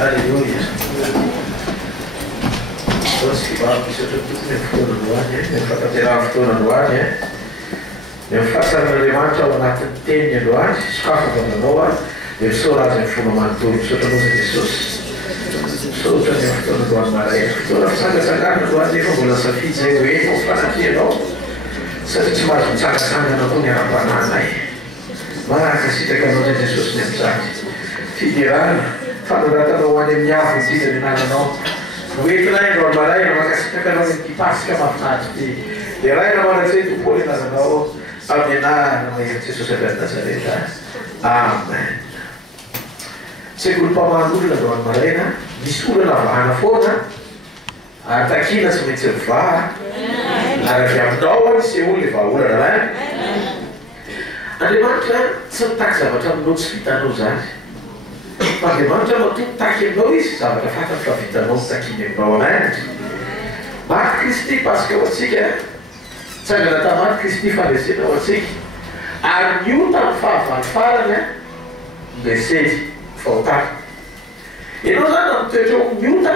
Alléluia. Lorsqu'il tutte le fotoandroany, le fatanterahny fotoan'androany, le mifahasaran'Andriamanitra ao anatin'ny teniny androany, sokafavavanao dia misaorazy amin'ny fomba manontolo, misaotra anao Jesosy. Misaotra ny fotoan'androany maraina. Fotoana fisangasangana androany nefa mbola safidy zay hoe ho fanatrehanao satria tsy mahazo mitsangasangana koa ny ara-pananay. Manaraka sitraka anao zay Jesosy ny amin'izany. Fidirana, fanoratanao any amin'ny avo indrindra ny anananao. Hoentinay androany maraina makasitraka anao ny mpipasika mahafinaritra ity. Dia raha namanatsy tompony nazanao amin'ny anarana mahery Jesosy avy any Nazareta. Amen. Sekolim-pamahany olona androany maraina, misy olana vahana foana, ary takina tsy maintsy mivaha, ary avy aminao sy olona vahaolana raha. Andriamanitra tsy mitaky zavatra aminao tsy vitanao zany. Fa Andriamanitra matoa mitaky aminao izy zavatra fatany fa vitanao mitakiny aminao anay. Maty Kristy pasika ho antsika, tsangana tamaty Kristy fanesena ho antsika. Ary miota amin'ny fahavalo farany mbesely fahotana. Ianao zany amin'ny toetra ho miota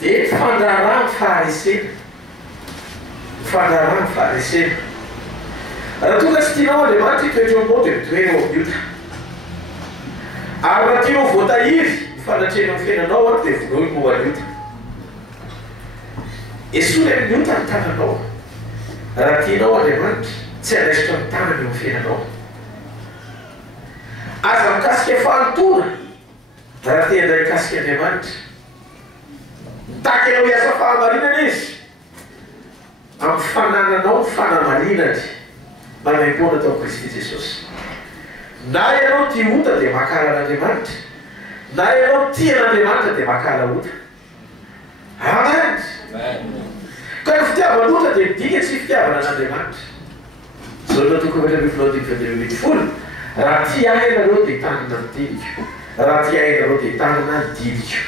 dia fandrarà ny faharesena. Fandrarà ny faharesena. Raha tonga tsy tianao Andriamanitra hitoetra aminao dia mitoera eo miota. Ary raha tianao voatahiry hifanatreana amin'ny fiainanao dia vonohy moa miota. Esoa ilay miota ny tananao. Raha tianao Andriamanitra tsy handraisitra ny tanany eo amin'ny fiainanao. Aza mikasika fahantona raha tia indray mikasika Andriamanitra. Mitaky anao hiasa fahamarinana izy amin'ny fanananao ny fanamarinany manaim-pona tao Kristy Jesosy. Na ianao tia ota dia makala an'Andriamanitra, na ianao tia an'Andriamanitra dia makala ota. Amen. Ka ny fitiavan'ota dia midika tsy fitiavana an'Andriamanitra. Zao no toko efatra ambin'ny folo dimy fadimy ambin'ny folo. Raha tia ahy ianareo dia tanana ny teniko, raha tia ahy ianareo dia tanana ny didiko.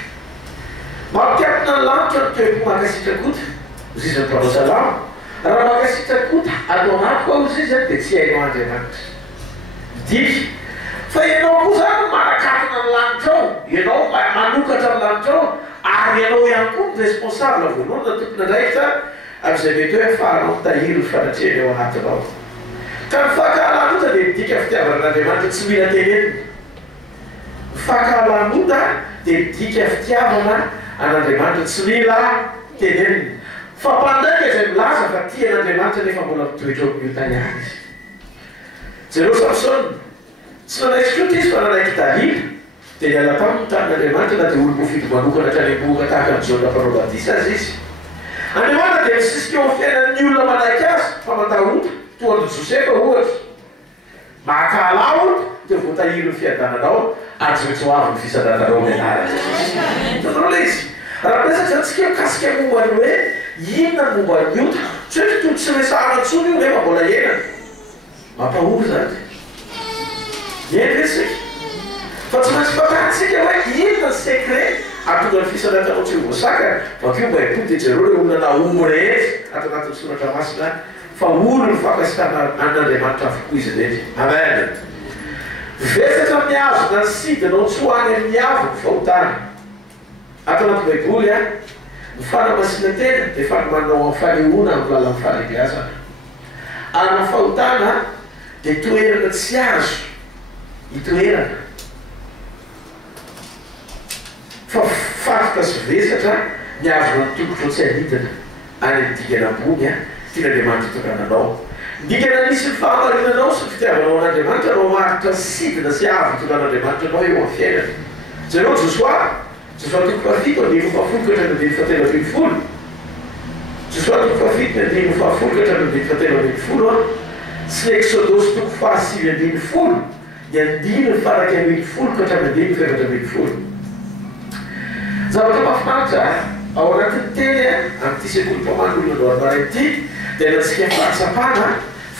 Mampiakina ny lanitra ny toepo makasitraka-kota, ozy izy ny mpanao salamo. Raha makasitraka-kota atao anatiko ao izy izy dia tsy hainao Andriamanitra. Diky. Fa ianao koa zany manakatona ny lanitra ao, ianao manokatra ny lanitra ao, ary ianao ihany koa ny responsable voalohany na tompona andraikitra amin'izay mety hoe ahafahanao mitahiry ny fanatrehana eo anatinao. Ka ny fahakahalan'ota dia midika fitiavanan'Andriamanitra tsy mila tenenina. Ny fahakahalan'ota dia midika fitiavana an'Andriamanitra tsy mila tenenina. Fa mpandaika izay milaza fa tia an'Andriamanitra nefa mbola mitoetra eo miota ihany izy. Jereo Samson tsy nanaiky koa izy fa nanaiky Dalila dia niala taminy tanan'Andriamanitra na dia olo-mofito manokana hatrany tahaka ny Jaona mpanao batisa azy izy. Andriamanitra dia misisika eo fiainan'ny olona manaiky azy fa mataota toa ny Josefa ohatra. Makala ota dia voatahiry ny fiadananao ary tsy maintsy ho avy ny fisadananao ny anarana. Hitanao ilay izy. Raha pesatra antsika mikasika momba ny hoe inona ny momba ny ota, tsy hoe toa tsy resahana intsony io nefa mbola enana. Mampahory zany. Eny resika. Fa tsy maintsy fantatsika hoe inona ny secret atonga ny fisadananao tsy ho voasakana. Vakio mba hiponty jereo le olona naomo rehetra ato anatin'ny soratra masina fa olo ny fakasitana an'Andriamanitra avokoa izy rehetra. Amen. Vesatra amin'ny hazo na ny sidinao tsy ho any amin'ny avo ny fahotana. Ato anaty Baiboly ny fanamasina tena dia fanomanao amin'ny fanehoana amin'ny lalan'ny fahalebiazana. Ary ny fahotana dia toerana tsy azo hitoerana. Fa fatika sy vesatra ny azona ny tombotrao tsy hanidina any amin'ny dikana ambony tian'Andriamanitra tongananao. Dikana nisy ny fahamarinanao sy ny fitiavanao an'Andriamanitra anao maritra sidina sy avo tongan'Andriamanitra anao eo amin'ny fiainana. Jereo Josoa toko fafito andimy fahafolo ka hatrany andimy fahatelo ambin'ny folo. Josoa toko fafito andimy fahafolo ka hatrany andimy fahatelo ambin'ny folo. Sy ny Exodosy toko fahasivy ambin'ny folo ny andimy faraky ambin'ny folo ka hatrany andimy faefatra ambin'ny folo. Zavatra mahafinaritra ao anatin'ny teny amin'ity sekolim-pamahany olona androany maraina ity dia natsika fahatsapana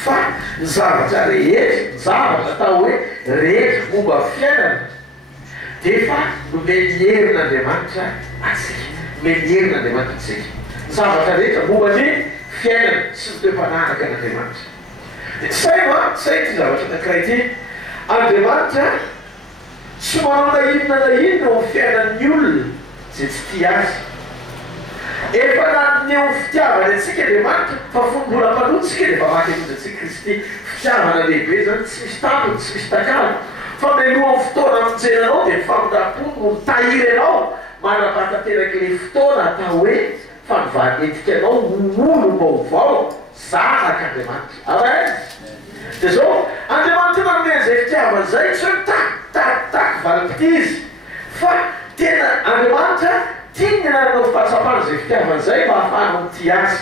fa ny zavatra rehetra, ny zavatra atao hoe rehetra momba fiainana dia efa nomeniherin'Andriamanitra atsika. Meniherin'Andriamanitra atsika. Ny zavatra rehetra momba ny fiainana sy ny toe-pananaka an'Andriamanitra. Dia say ity zavatra anankiray ity. Andriamanitra tsy manao na inona amin'ny fiainan'ny olona zay tsy tia azy. Efa nan'ny eo fitiavana antsika Andriamanitra fa fombolam-panotsika dia efa maty amonjy Kristy. Fitiavana lehibe zany tsy misy tambiny, tsy misy takalo. Fa mialohan'ny fotoana mijeranao dia famindrapony no tahiry anao manapatateraka ilay fotoana atao hoe fanovady anao olo vaovao zanaka Andriamanitra. Amen. Dia zao Andriamanitra nanome zay fitiavana zay tsy hoe tak valim-pitizy fa tena Andriamanitra tiany anarana fahatsapana zay fitiavana zay mba hahafahanao mity azy.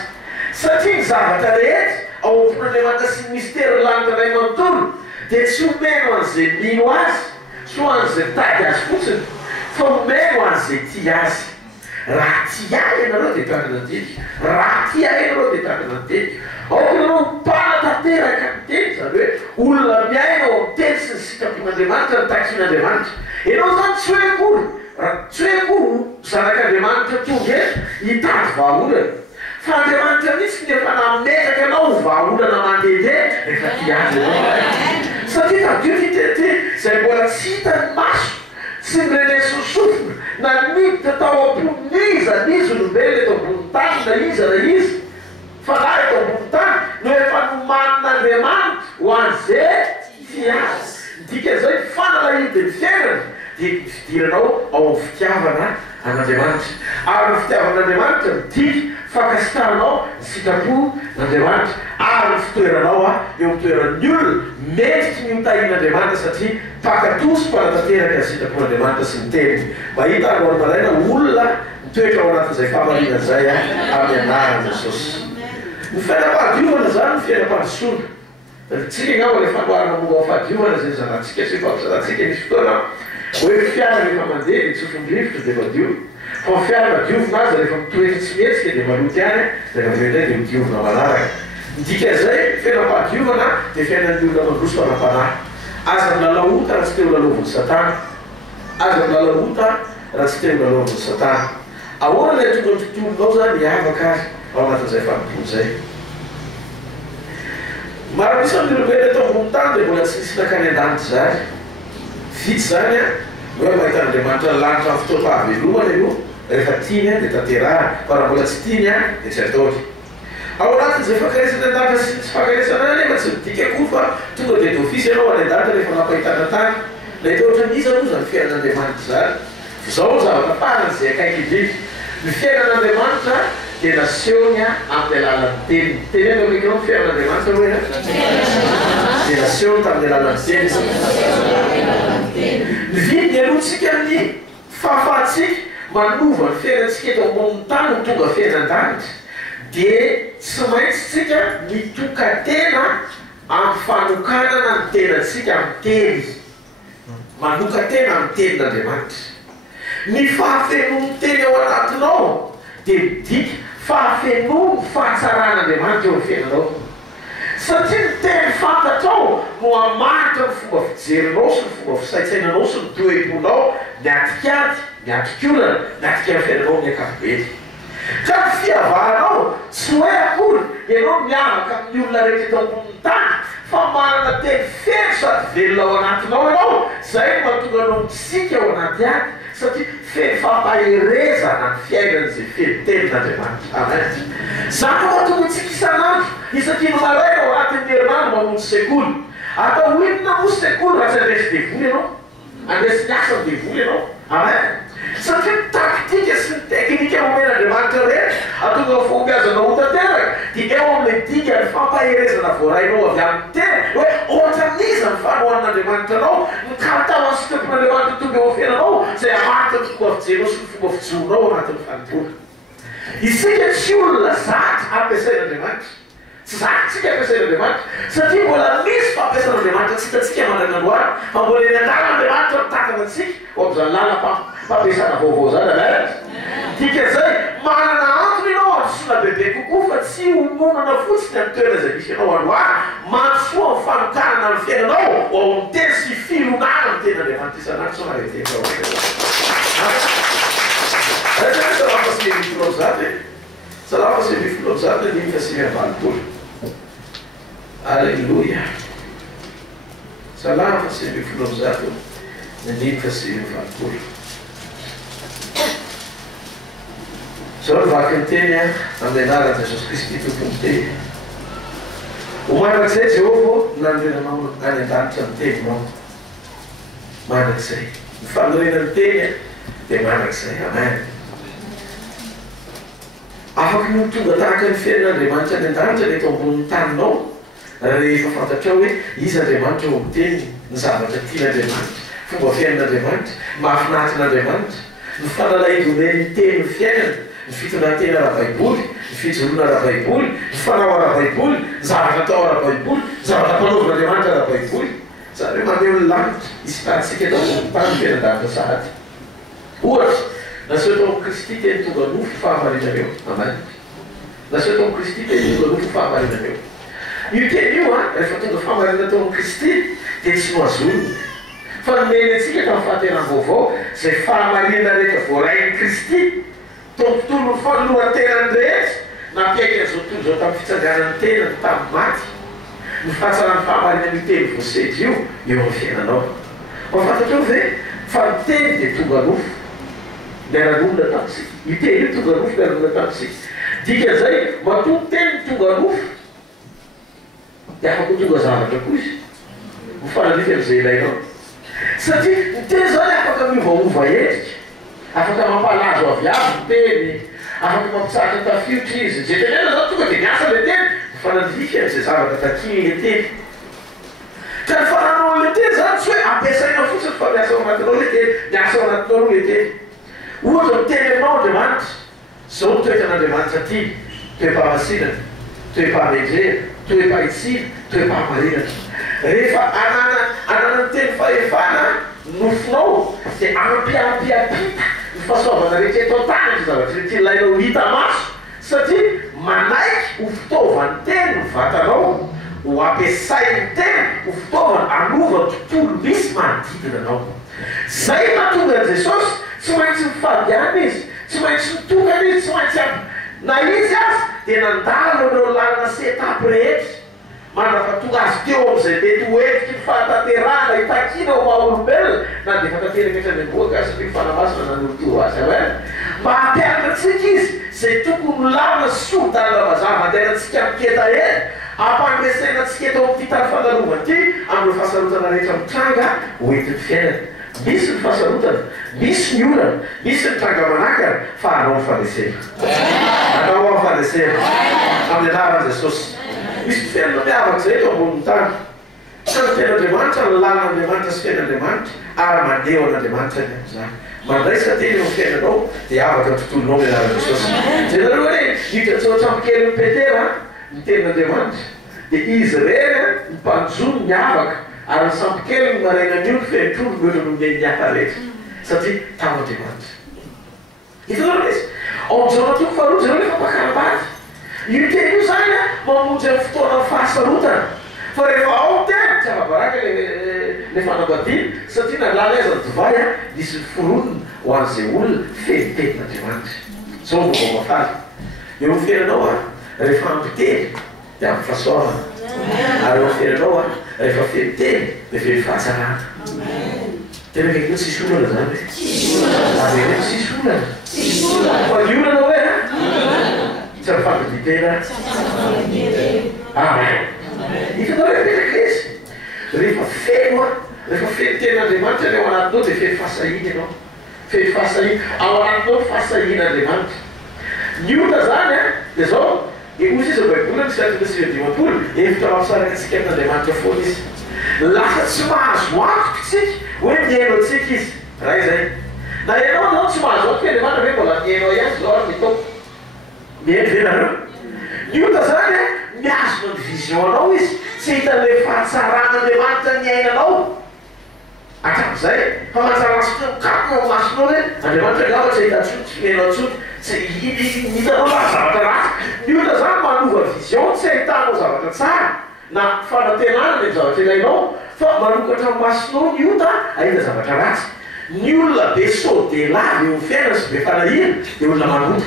Satria ny zavatra rehetra ao am-pon'Andriamanitra sy ny mystera lanitra ray manontolo dia tsy homeno an'izay mino azy sy ho an'izay tady azy fotsiny fa homeno an'izay tia azy. Raha tia ianareo dia tanana teny, raha tia ianareo dia tanana teny. Aoka ianareo mpanatanteraka ny teny zany hoe olona miaina ao amin'ny teny sy ny sitrapon'Andriamanitra ny takian'Andriamanitra. Ianao zany tsy hoe akory, tsy hoe akory zanak'Andriamanitra tonga eto hitady vahaolana. Fa Andriamanitra mihitsy nefa nametraka anao vahaolana mandehandeha rehefa tia azy ianao. Satria tadio titete zay mbola tsy hitany maso sy ny renesy sofina na miditra tao am-poniza n'izy olombelona eto ambony tany na iza na izy fa na eto ambony tany no efa nomanin'Andriamanitra ho an'izay tia azy. Dika zay fanalahidiny fiainana dia fidiranao ao amin'ny fitiavana an'Andriamanitra. Ary ny fitiavan'Andriamanitra midika fakasitanao ny sitrapon'Andriamanitra ary ny fitoeranao eo toeran'ny olona mendriky ny mitahian'Andriamanitra satria pakatosy mpanatanteraka ny sitrapon'Andriamanitra sy ny teny. Mahita alohan'ny malaina olona mitoetra ao anatin'izay fahamarina zay amin'ny anaran'i Jesosy. Ny fiainam-pahadiovana zany ny fiainam-pahasoana. Tsika angamba rehefa anoarana momba fahadiovana zay zanatsika sy fampisanantsika nisy fotoana hoe fiara rehefa mandeha dia tsofin-drivotra dia madio. Fa ny fiara madiovina azy rehefa mitoetra tsy mihetsika dia maloty any rehefa avendray dia midiovina manaraka. Midika zay fiainam-pahadiovana dia fiainan'ny olona mandroso fanam-panahy. Aza milalahota raha tsy teo lalaovan'ny Satana. Aza milalahota raha tsy teo lalaovan'ny Satana. Ahoana ilay tonga ny tontolonao zany hiavaka azy ao anatin'izay fanompony zay. Maro misy amin'ny olombelona eto ambony tany dia mbola tsy nisy nakany an-danitra zany. Vitsy zany hoe mahita Andriamanitra ny lanitra amin'ny fotoam-pahavelomana io rehefa tiany dia tanterahana fa raha mbola tsy tiany dia tsy ataony. Ao anatin'izay fankaresana an-danitra sy tsy fankaresana nefa tsy midika koa fa tonga dia d'office ianao any an-danitra rehefa mampahitana tany. Na hita ohatra n'iza moa zany fiainan'Andriamanitra zany. Zao zavatra faran'izay akaiky indrindra. Ny fiainan'Andriamanitra dia nasehoany amin'ny alalan'ny teny. Teneno amikanao ny fiainan'Andriamanitra hoe dia nasehoany tamin'ny alalan'ny teny. Ny vidiny alohantsika amin'ny fahafahatsika manova ny fiainantsika eto ambonin'ny tany ho tonga fiainan-danitra dia tsy maintsy tsika mitoka-tena amin'ny fanokanana ny tenantsika amin'ny teny. Manoka-tena amin'ny tenin'Andriamanitra. Ny fahafenoan'ny teny ao anatinao dia midika fahafenoan'ny fahatsaràn'Andriamanitra eo amin'ny fiainanao. Satria ny teny fantatrao no hamaritra ny fomba fijerinao sy ny fomba fisaitsainanao sy ny toe-ponao miatikady, miatikolana, miatika ny fiainanao amin'ny ankapobeny. Ka ny fiavahanao tsy hoe akory ianao miavaka amin'ny olona rehetra eto ambonin'ny tany fa manana teny feno sady velona ao anatinao ianao zay no mahatonga anao misika ao anaty ady satria feno fampaherezana ny fiainan'izay feno tenin'Andriamanitra. Amen. Zany no mahatonga antsika isanandro isaky-ny maraina ao anatin'ny herinandro mamonjy sekoly. Atao inona moa sekoly raha tsy andresy devoly ianao? Andresy miasa ny devoly ianao. Amen. Satria ny taktika sy ny teknika omen'Andriamanitra rehetra atonga ny fombiazana ho tanteraka dia eo amin'ilay dika ny fampaherezana voarainao avy amin'ny teny hoe ohatra niza ny fanohan'Andriamanitra anao ny kalitao sy tompon'Andriamanitra tonga eo fiainanao zay hamaritra ny fomba fijerinao sy ny fomba fijonao anatin'ny fanompona. Isika tsy olona zatra ampiasain'Andriamanitra. Tsy zatra tsika ampiasain'Andriamanitra satria mbola misy fampiasan'Andriamanitra tsy hitantsika mandragnandroany fa mbola eny an-tanan'Andriamanitra mitantana antsika ao amin'izany làlana fampiasana vaovao zany. Amen. Dika zay manana antony ianao androsoana bebe kokoa fa tsy homonana fotsiny amin'ny toerana izay misy ianao androany mandrosoa ny fanokanana ny fiainanao ao amin'ny teny sy filonana ny tenin'Andriamanitra isanandro so maretetra salafa sy mifolo zany salafa sy mifolo zany ny fasiam-valopolo. Alleluia. Salafa sy mifolo zato nindiny fa sy valopolo. Zao ny vaky ny teny amin'ny anaran'i Jesosy Kristy tompony teny. Ho manak'izay Jehovah nanorenanao any an-danitra ny teninao. Manak'izay. Ny fanorenany teny dia manak'izay. Amen. Afaka no tonga tahaka ny fiainan'Andriamanitra any an-danitra ny eto ambonin'ny taninao rehefa fantatrao hoe izy Andriamanitra ao miteny ny zavatra tian'Andriamanitra, fomba fiainan'Andriamanitra, mahafinaritran'Andriamanitra, ny fanalaidoneny teny ny fiainana, ny fitonantena ara-baiboly, ny fijoroana ara-baiboly, ny fanao ara-baiboly, ny zavatra atao ara-baiboly, ny zavatra mpanaovan'Andriamanitra ara-baiboly. Zareo maneho ny lanitra isitantsika eto ambonin'ny tany fiainan'Andriamanitra sahady. Ohatra, naseo tao Kristy teny tonga nofo fahamarinareo. Amen. Naseo tao Kristy teny tonga nofo fahamarinareo. Io teny io rehefa tonga fahamarina tao Kristy dia tsy noazoniny. Fa nomeny antsika tamin'ny fahaterany vaovao izay fahamarina rehetra voarain'i Kristy tompotolo ny fanohantenany rehetra nampiaiky an'izao tontolo izao tamin'ny fitsanganan'ny tenany tamin'ny maty. Ny fahatsarany fahamarina ny teny voasety io eo amin'ny fiainanao. Mahafantatrao ve fa ny teny dia tonga nofo miara-nonona tamintsika. Io teny io tonga nofo miara-nonona tamintsika. Dikan'izay matongo teny tonga nofo dia afaka tonga zavatra koa izy. Mifanalify amin'izay ilainao. Satria ny teny zany afaka miovaova endrika, afaka mampalazo aviavy ny teny, afaka mampitsarika tafiotra izy. Zay tenena zao tonga dia miasa le teny, mifanalify amin'izay zavatra takiny le teny. Ka ny fananao le teny zany tsy hoe ampiasaina fotsiny fa miasa ao anatinao le teny, miasa ao anatinao le teny. Ohatra miteny aminao Andriamanitra, zao ny toetran'Andriamanitra ty, toe-pamasinana, toe-pamendrena, toe-pahitsina, toe-pahamarinana. Rehefa anana ny teny fahefana nofonao dia ampiampita ny fahasoavana rehetra eto an-tany ny zavatra rehetra ilainao hita maso, satria manaiky ho fitaovan'ny teny ny vatanao, ho ampiasain'ny teny ho fitaovana anova tontolo misy manodidina anao. Zay mahatonga an'i Jesosy tsy maintsy mifadiana izy, tsy maintsy mitokana izy, tsy maintsy na izy azy dia nandalo ireo lalina sy etapy rehetra mandrapatonga azy teo amin'izay mety hoetiky ny fahatanterahana hitakina ho maha-olombelona na dia fahatanterana mihatra ny aboaka azy ny fanamasina nanolotoro azy. Amen. Mba hampianatrantsika izy izay tokony lavina sodalana mazava antenatsika miketa eny, ampandresainantsika eto amin'ity tany fandalovana ity amin'ireo fahasarotana rehetra mitranga hoentin'ny fiainana. Misy ny fahasarotana, misy ny olana, misy ny tranga manakana fa anao ny fandresena. Anao amin'ny fandresena amin'ny anaran'i Jesosy. Misy fiainana miavaka izay eto ambonin'ny tany. Tsy ny fiainan'Andriamanitra, ny lalàn'Andriamanitra sy fiainan'Andriamanitra ary mandeha an'Andriamanitra ny amin'izany. Mandraisa teny eo amin'ny fiainanao dia afaka ny tontolonao ny anaran'i Jesosy. Zay nareo hoe hitantsotsampikelin'ny Petera ny tenin'Andriamanitra dia izy reny ny mpanjony miavaka ary ny sampikely ny marainan'io ny fentrolo loatra nomeny ny hafa rehetra satria tamin'Andriamanitra. Hitanao izy ao amin'izao natoko faharoa zareo rehefa mpakarabady. Io teny io zany mamonjy amin'ny fotoana fahasarotana. Fa rehefa ao tena tsy afa-baraka le fanambadiana satria nalala aiza ny divay nisy ny foronina ho an'izay olona feno tenin'Andriamanitra. Zao ny vaovao mafaly. Eo amin'ny fiainanao rehefa ampy teny dia ampy fahasoavana. Ary eo amin'ny fiainanao rehefa feno teny dia feno fahatsarana. Tena kaiky hoe tsisy olana zany hoe. Ary hoe tsisy olana. Fa ny olana hoe tsy mifampidia-tena. Amen. Hitanao hoe petraka izy. Rehefa feno tenin'Andriamanitra ny ao anatinao dia feno fahasahina ianao. Feno fahasahina. Ao anatinao fahasahin'Andriamanitra. Ny olona zany dia zao hozy izy baiboly ny sady sy dimapolo hevitra mampisaraka antsika amin'Andriamanitra foana izy. Lasa tsy mahazo antoka isika hoe miaino antsika izy. Raha izay. Na ianao zao tsy mahazo antoka Andriamanitra hoe mbola miaino ihany zao ary mitao. Miaino ve nareo? Ny olona zany miazona ny vision anao izy, tsy hitan'ilay fahatsaràn'Andriamanitra ny ainanao. Hatramin'izay fa mantsara masonao masonao hoe Andriamanitra ngamba tsy hitantsony, tsy miaino antsony, tsy hitanao raha zavatra ratsy. Ny olona zany manova vision tsy ahitanao zavatra tsara na fanantenana ny zavatra ilainao fa manokatra masonao ny ota ahita zavatra ratsy. Ny olona be sode lavy eo fiainana sy be fanahina dia olona manota.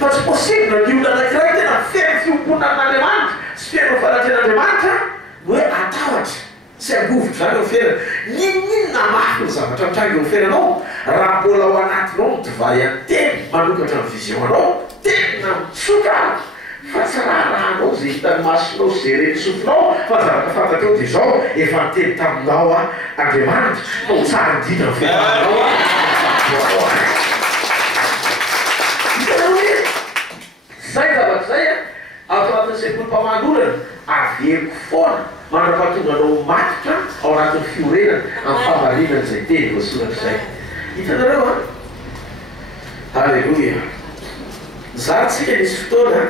Fa tsy possible ny olona anankiray tena feno fiomponana n'Andriamanitra sy feno faranten'Andriamanitra hoe atahatra. tsy angovotro zany ofera ninninona mafy ny zavatra mitrangy oferanao raha mbola ao anatinao mitovay anteny manokatra ny visionanao tena mitsoka fa tsy rahanao zay hitany masonao zay retsofinao fa zavatra fantateo dia zao efa nteny taminao a Andriamanitra fa ho tsara indrindra ny fiainanao zay zavatra zay ato anatin'ny sekolim-pamanorana averiko foana mandrapahatonga anao matitra ao anatin'ny fiorenana amin'ny famarinana zay teny voasoratra zay hitanareo a alleloia zahantsika nisy fotoana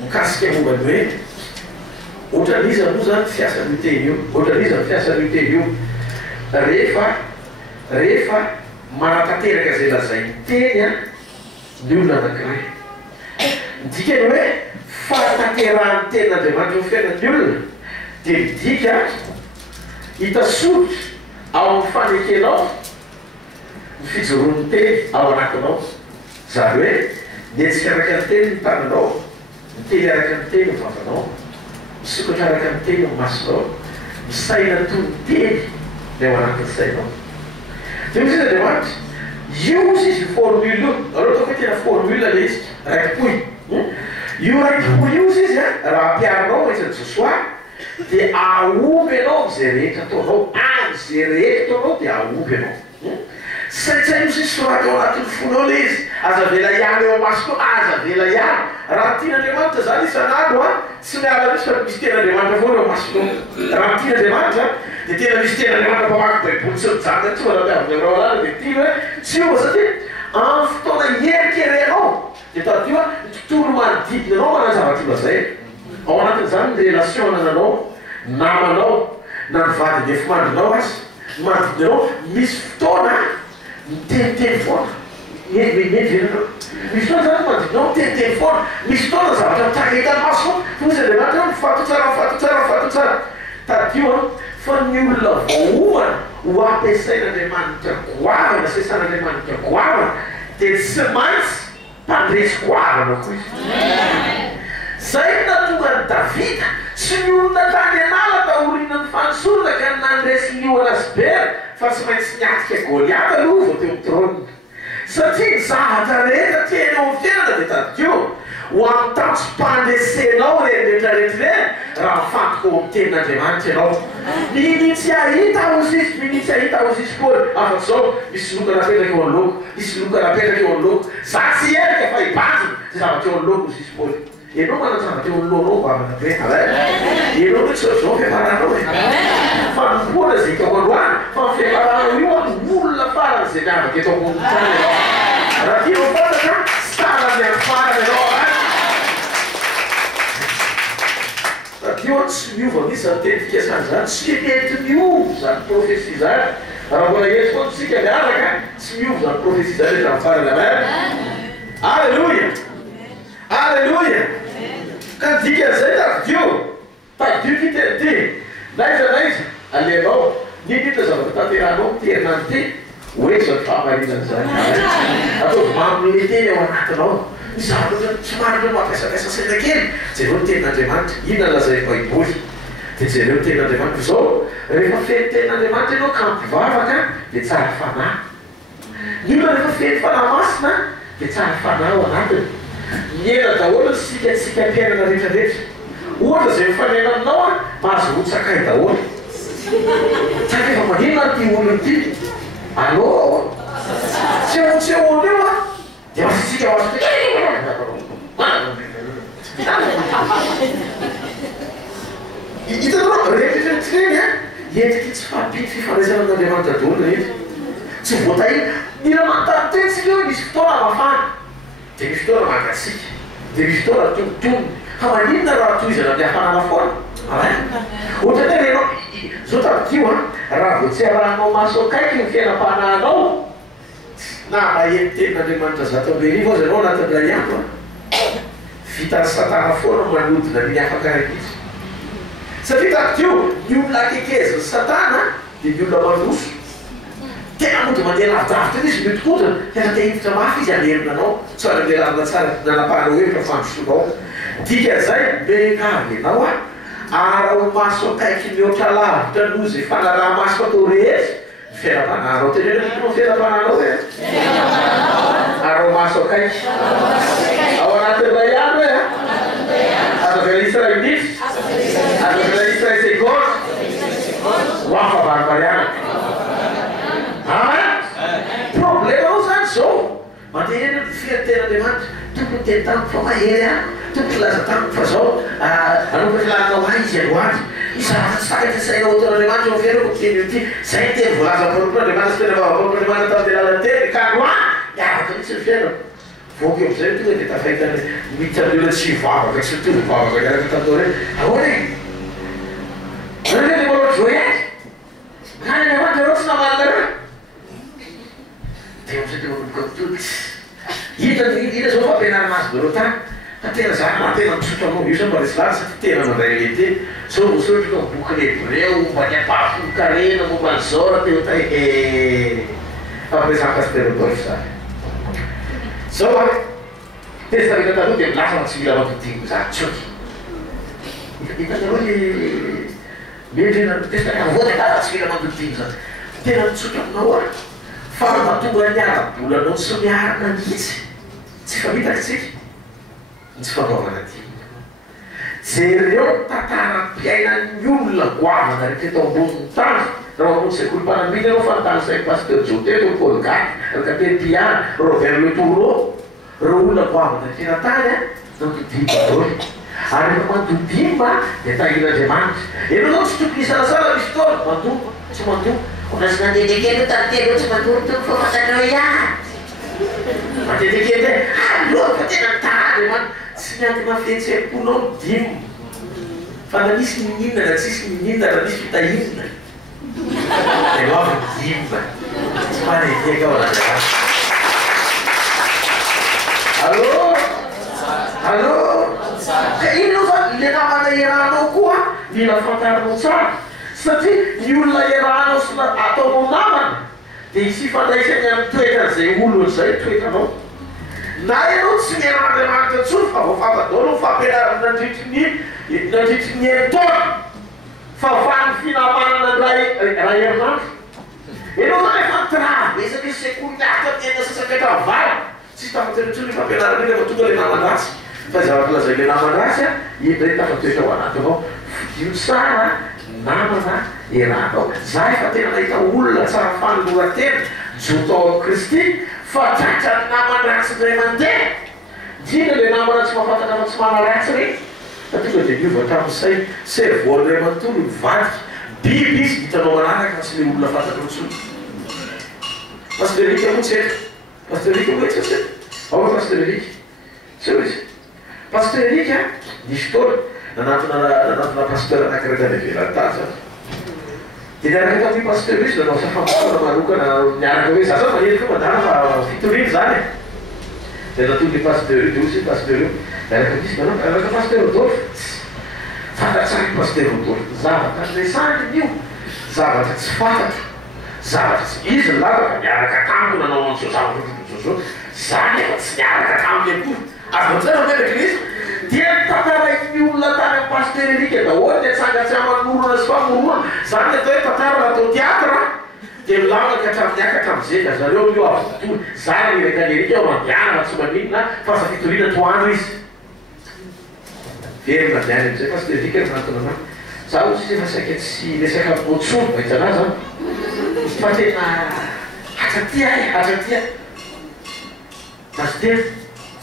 mikasika mombany hoe ohatran'iza moa zany fiasan'io teny io ohatran'iza ny fiasan'io teny io rehefa manatanteraka zay lazay teny a ny olona anankiray midika ny hoe fanatanterahany tenin'Andriamanitra ho fiainan'ny olona dia midika hitasotry ao amin'ny fanekenao ny fijoroan'ny teny ao anatinao zany hoe nietsika araka ny teny ny tananao mitely araka ny teny ny vavanao misokatra araka ny teny ny masonao misaina toy ny teny ny ao anatin'ny sainao dia misy Andriamanitra io izy izy formule io aleo ataoko hoe tena formule le izy raikim-poy io raikim-poy io izy raha ampiarinao isan'ny Josoa dia aomby anao zay rehetra ataonao zay rehetra ataonao dia aomby anao saitsay io sisy soratra ao anatin'ny fonao le izy aza vela ihany eo amasonao aza vela ihany raha tian'Andriamanitra zany isan'andro tsy miala misy fa misy ten'Andriamanitra foana eo amasonao raha tian'Andriamanitra dia tena misy ten'Andriamanitra mpamaky baiboly sy mijanga tsy raha avy aminao alala dia tia hoe tsy io satria amin'ny fotoana hierikerenao dia tadio ny tontolo manodidina anao manazavatra lazay ao anatin'izany ny relation nananao namanao na ny vady nefimandrinao azy manodidina anao misy fotoana miteniteny foana enenenao misy fotoana zany manodidinao miteniteny foana misy fotoana zavatra mitrangetany masonao fosy Andriamanitra mifatotsara tadio fa ny olona voaomana ho ampiasain'Andriamanitra goavana sesan'Andriamanitra goavana dia tsy maintsy mpandresy goavana koa izy zay natonga ny Davida sy ny olona tany anala taorina ny fanosorana ka nandresy ny Olasbera fa tsy maintsy niatika Goliata aloha vao teo amin'ny trône satria ny zavatra rehetra tena ho fiainana dia tadio ho amin'ny tanjom-pandesenao rehetrarehetra raha mifantoka ao amin'ny tenin'Andriamanitra ianao minitsy ahita ozisy minitsy ahita ozisy koa afa-tsy zao misy loka napetraka eo an'loko misy loka napetraka eo an'loko za tsy erika fa hibanjina zay zavatra eo an'loko ozisy koa ianao manazavatra eo an'lohanao vavana be ianao hoe tsy zao fiamaranao fa nympoana zay tao androany fa ny fiamaranao io ny olona farany zay miavaka eto amboniny raha tianao fantatra sarany amin'ny farany ianao io tsy miova misy zany teny fikasany zany tsy mety miova zany profesia zany raha mbola eto foana tsika miaraka tsy miova zany profesia zany rehetra amin'ny farany amary alleloia alleloia ka dikan'izay tadio ty naiza aleanao nindrindra zavatra tanterahanao miterinany ty hoe zao ny fahamarinany zany atao mamile teny ao anatinao ny zavatra tsy marina mampiasampiasa saina kely jereo ny tenin'Andriamanitra inona lazay baiboly dia jereo ny tenin'Andriamanitra zao rehefa feny tenin'Andriamanitra ianao ka mivavaka dia tsara fanahy ny olona rehefa feny fanahy masina dia tsara fanahy ao anatiny miena daholo sikatsika mpiainana rehetrarehetra ohatra zay mifanena aminao mahazo rotsakay daholo tsaka efa maninona ty olona ty allo tsy olo io dia masitsika ho azo hitanao rehetrarehetrareny entiky tsy fampity fifandraisana amin'Andriamanitra daholo rehetra tsy voatahina mila manontany tentsika io misy fotoana mafana dia misy fotoana mangatsika dia misy fotoana tongotonony fa maninona raha toizana amin'ny hafanana foana ohatra hoe renao zao tadio raha vao tsy arahanao maso akaiky ny fiainam-panahanao na maheny tenin'Andriamanitra zato ambe rivo azy anao anatin'ilay andro vitany satana foana manodina ny afaka raiky izy satria tadio ny olona akekeziny satana dia ny olona mandroso tena mody mandeha lavidavitra izy mitokotrana tena tehivitra mafy izy anerina anao tsy anambelarina tsara nanapahanao hoe rehefa fandrosonao dikan'izay mberekavy ianao ara-maso akaiky mihoatra lavitra lozy fanaraha-maso atao rehetra fiaram-panarao tenenao fiaram-panarao e ara-maso akaiky ao anatin'ilay andro e Evangelista Rainif, Evangelista Segos, Wafa Barbariana. Amen? Problema ao zany zao. Mandeha ny fiateran'Andriamanitra, tokony teny tamiko fa mahery any, tokony laza tamiko fa zao, anaova filanao ahy izy androany. Izavatra tsy takatra saina otan'Andriamanitra ao fiainako teny io ty. Zay teny voalaza paron'Andriamanitra tena vaovao-Andriamanitra tamin'ny alalan'ny teny ka androany. Miavaka mihitsy ny fiainako. Voky amizay tonga dia tafahitany mitan'olona tsy hivavaka tsy toy mivavaka iaraka tatao reny ahoana e reny dia manao joy azy nany Andriamanitra reo tsy namanina reo dia amizay dia manomboka mitody ina zao fampianarana azy doreo tany fa tena zany na tena misotro anao io sa mba resy lara satria tena mandray lete sao misotro ka boky lebreo mba ny ampafonkarena momba an'izao raha teo tay fampiasana pasteur zany zao a testa rehetra taloha dia milasa fa tsy mila mampidingo zany tsoky hitanareo ny miendrena testa avoa dia tsy mila mampidingo zany tena mitsotra aminao a fa mahatonga ny ara-bolanao sy miarana mihitsy tsy famitaka tsika ny tsy fanaovana dimo jereo tantaram-piainan'ny olona goavana rehetra eto ambonin'ny tany raha ambony sekolim-panambiny anao fantany zay pasteur Joteto Polgaty Rakatepiana Robert Le Tourneau reo olona goavana tena tany a nantodimba daholo ary rehefa mantodimba dia tahiran'Andriamanitra enao zao tsy tokony isalasala misy fotoana mandomba tsy mandomba onasinandedekely tany telo tsy mandorotoko fa fantanao ihany mandedekely e aloha fa tena Andriamanitra tsy mianty mafihetsem-ponao dimo fa na misy mininana na tsisy mininana na misy fitahinana dia loavy dimba tsy maneheka ao an'Andriamanitra allo allo ka ino zany le namana iarahanao koa mila fantarinao tsara satria ny olona iarahanao sy ataonao namana dia isy fandraisany amin'ny toetran'izay olona zay toetranao na ianao tsy miaran'Andriamanitra ntsony fa voafafadao fampianarana nandritry ny entaona fa vany finamanana raha herinandro enao zany efa nitraa esaky sekoly miaraka miaina sasakatra vala tsisy tafaterotsony fampianarana iny efa tonga le naman-dratsy fa zavatra lazay le naman-dratsy a indray tafatoetra ao anatinao fidio tsara namana iarahanao za efa tena nahita olona tsara fanolora-tena jotao amin'ny Kristy fa tratra ny naman-dratsy indray mandeha indrindra le namana tsy mahafantana fa tsy mana-ratsy reny fa tonga dia miova tamin'izay servoly ray manontolo mivadiky biby izy hitanao manaraka fa tsy le olona fantatro ntsony pasterika moa tsy eto pasterika moa etsy ao pasterika tsy eo izy pasterika nisy fotoana nanatona pasteur anankiray tany ivelany tany zany dia niaraka tamin'io pasteur izy nanao safampotona manokana niaraka hoe za zao mahery koa madana fa fitoriny zany e dia natony pasteur io dia osy pasteur io miaraka misy manao miaraka pasteur Rodolphe fantatsary pasteur Rodolphe zavatra resany io zavatra tsy fantatro zavatra tsy izy lavaka miaraka tamiko nanao an'izao zavatra zany efa tsy miaraka taminy akory azon'izay mandeha l'eglise dia tantarain'ny olona tany amin'ny pasteur Erika daholo dia tsangatsy amanorona sy famorona zany atao hoe tantara natao teatra dia milamaka hatramin'ny am'izay ka zareo io avototoy zany reka ny Erika ao mandianana tsy maninona fa sa fitoriana toandro izy very mandiany am'izay pasteur Erika nanatona za otsy efa saika tsy lesaka motsolo mahitana zany fa tena hatratia e hatratia pasteur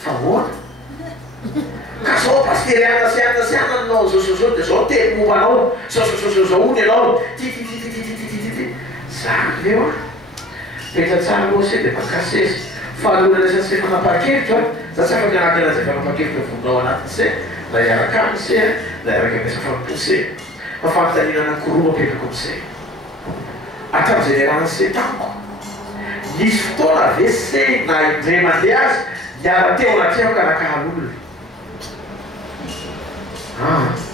fa hoana ka zao pasteur anasianasiana anao zao dia zao teny mombanao zaony anao titititititititi zany leo a petratsara aloha se dia makasesy fa aloha resany se fanapa-kevitra za tsy afaky anaty anazay fanapa-kevitra voninao anatiny se na iaraka aminy se na iaraka amesa fampo se fa fampitaniana anakoroa mapetrako am'izay hatramin'izay niarana se tamiko nisy fotoana ave se na indray mandeha azy niara teo anatrehako ka nakahalolona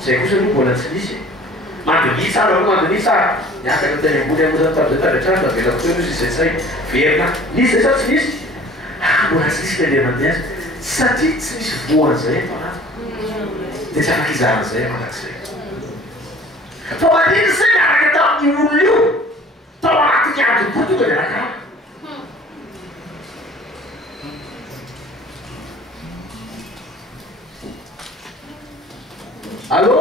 zay kosa aloha mbola tsy misy mandini tsara aloha mandini tsara niakana tany ambony amozany tamizay tandratrano da velako teo izy izay tsay verina nisy zay sa tsy misy mbola tsy misy mandeha mandeha azy satria tsy misy voan'izay ato anaty dia tsy afaka izahan'izay ao anak'izay fa maniny zay miaraka tamin'ny olona io tao anatin'ny adoko tonga dia nakara allô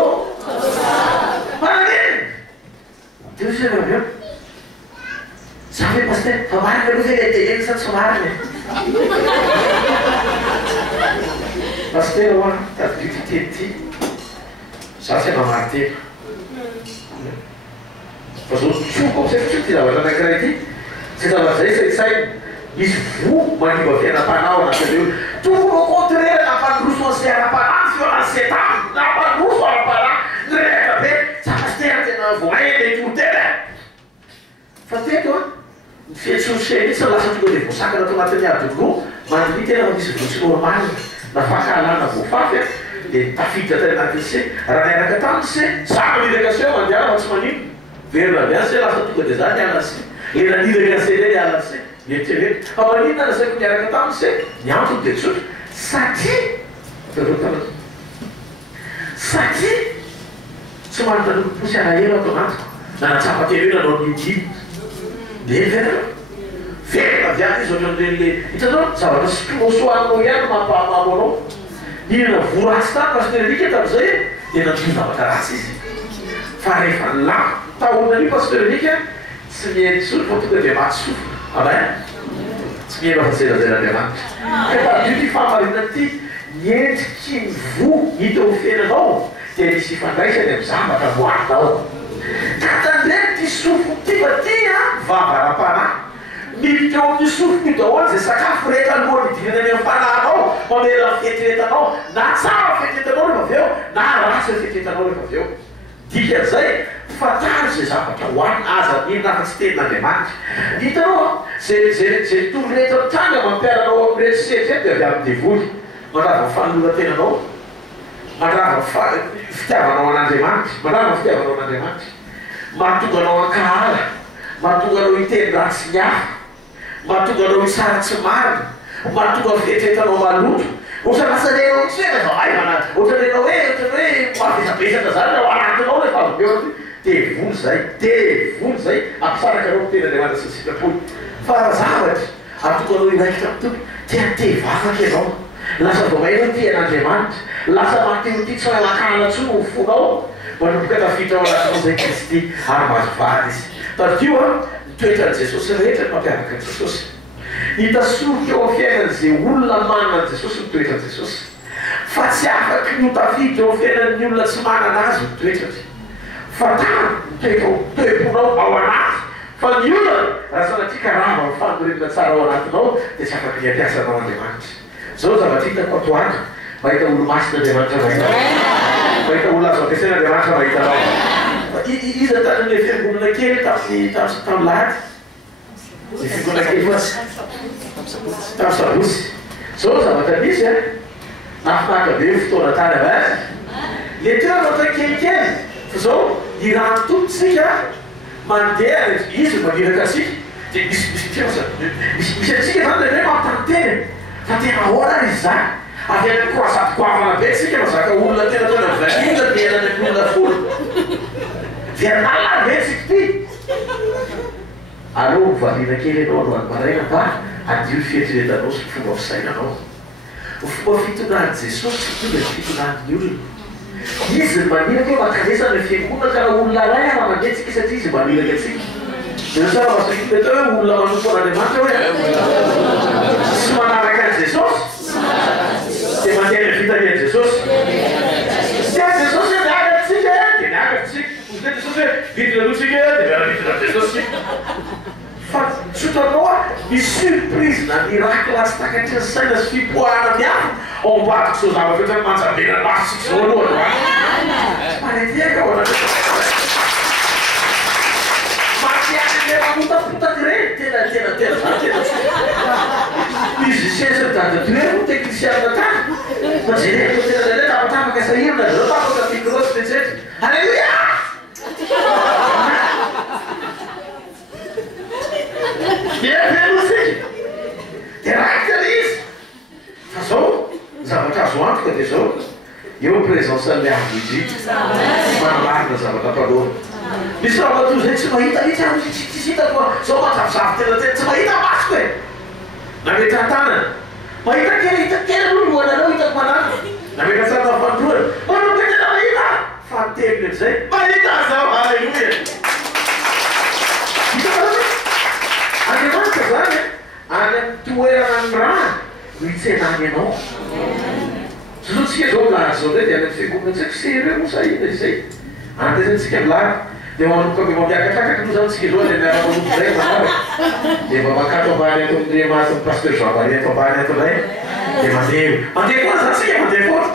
mananiny dia misy avy eo za hoe paster fa marina aloha zay lehibe sady tsy marina paster hoa tady ty teny ty za tsy mamary tena fa zao tsoko zay fotsiny ty zavatra anankiray ty tsy zavatra zay saitsainy misy vo maniva fiainam-panao anatin'io tokony au contraire nampandroso an'izay ara-panahy violence-tany nampandroso ara-panahy nyrehatra be za paster tena voaenda itotena fa teto ny fiatsonoseny itsy lasa tonga dia voasakana to anatin'ny adoko mandiny tena fa misy votsy normaly nafakalana voafafy dia tafiditra tany anatin'ny se raha niaraka taminy se za maniraka se mandiara fa tsy manino verina avy se lasa tonga dia za niala se le naniraka se le niala se mieritreretra fa maninona nasaiko niaraka taminy se niantony dia tsotra satria tsy manana posy alahelo ato anatiko nanatsapa telo io nanao nidimy dia verina avy any izy ohatran'ireny hitanao zavatra sosoanao ihany mampahamamo anao inona voratsy tany pasterika tamin'izay dia nandio zavatra ratsy izy fa rehefa la tahona io pasterika tsy mientsolo fa tonga dia matsofo amen tsy miena fajenajen'andriamanitra ka tadio ty fahamarinana ty miendriky ny vo hita ho fiainanao dia misy ifandraisany amin'ny zavatra voarinao ka tandreny ty sofo ty fa ty vavara-panahy miditra ao amin'ny sofo io daholo zay sakafo rehetra alohan'ny idinana any amin'ny fanahinao mamela fietriretanao na tsara fietriretanao rehefa avy eo na ratsy fietriretanao rehefa avy eo dikan'izay fatary zay zavatra hoany aza inona fa tsy tenin'andriamanitra hitanao zay tororehetra mitranga mampiaranao amin'irety setra dia avy amin'ny devoly mandrava fanoloran-tenanao mandrava fitiavanao an'andriamanitra mandrava fitiavanao an'andriamanitra mahatonga anao ankahala mahatonga anao hiteny ratsy ny hafa mahatonga anao hisara tsy marina mahatonga fietretanao maloto ohatrany lasarenao tsena zao ay manady ohatranenao hoe mavesabesaka zany ao anatinao rehefa avy eo tevoly zay ampisaraka anao ten'andriamanitra sy sitrapoly fa zavatra ahatonga anao iraikitra mitompo teatevafaka ianao lasa vao maina ty an'andriamanitra lasa mahateoty tsy alakala tso no fonao manomboka tafitra ao anatinao zay kristy ary mazovary izy tadio nitoetran' jesosy rehetra ny mampiavaka an' jesosy hitasoroka eo amin'ny fiainan'izay olona manana jesosy mitoetran' jesosy fa tsy afaky notafiditra eo amin'ny fiainan'ny olona tsy manana azy mitoetrany fa tany toeponao ao anaty fa ny olona raha sanatsika rava mifandorenina tsara ao anatinao dia tsy afaky niampiasanao andriamanitra zao zavatra hitako atoato mahita olo masina andriamanitra mahita olo azo ampiasaina andriamanitra mahitanao iza tany le fiangonana kely tamin'ny lahady ny fiangonana kely fasy tamin'ny sabosy zao zavatra misy nafinaka be fotoana tany avy azy le toerana ohatra kelikely fa zao irano tompotsika mandeha izy maniraka asika dia misy atsika zany le mampitanteny fa tena ahoana izy zany avy any croisade-goavana be tsika mazaka olona tena tona vanila miainany olona folo vianala be tsika ty allo valina kely anao alohan'ny maraina fa adio fietretanao sy fomba fisainanao fomba fitonany jesosy sy tonga ny fitonan'ny olona izy maniraka eo makanesana fiangonana ka raha olona ray raha mandetsika satria izy maniraka atsika zany masakita hoe olona manompo an'andriamanitra hoe sy manaraka an' jesosy dia mandeha ny vitanian' jesosy dia jesosy hoe miakatsika dia miakatsika osle jesosy hoe vitinalotsika dia miaravitina jesosy fa sotranao misy surprise na miracle asy takatry ny saina sy fipoahana miafy ao mbatiko zao zavatra ohatrany manjabena masitsika zao aloha manetiaka ao anaty mamotapotaky reny tena musicien dadatoe technicianna tany fa zay reko tena tapatapaka sahirina zao tapaka microsy petsetry alleluia miavelosy dia raika le izy fa zao zavatra azo antoka dia zao eo présence-n'ny Andro manamarina zavatra mpalora. Misy raha matoy zay tsy mahita tsy hitako zao mazavozavo tena tena tsy mahita masoko e. Nametra tanana mahita kely alohanareo hitako manana nametra tsara fandroana manao ka tena mahita fatelony am'zay mahita zao halleluia. Andriamanitra zany any toerana ny raha no hitsenany anao. Zotsika zao lahy zao ndray dia any fiangonana tsy sereux moa sahina izay andezantsika milary dia manomboka be mampiakakakaka moa zany tsika zao le miara-manompo zay manara dia mba makato ambany ato amindre maty pasteur Jean Marie ato ambany ato zay dia mandeha koa zany tsika mandeha foana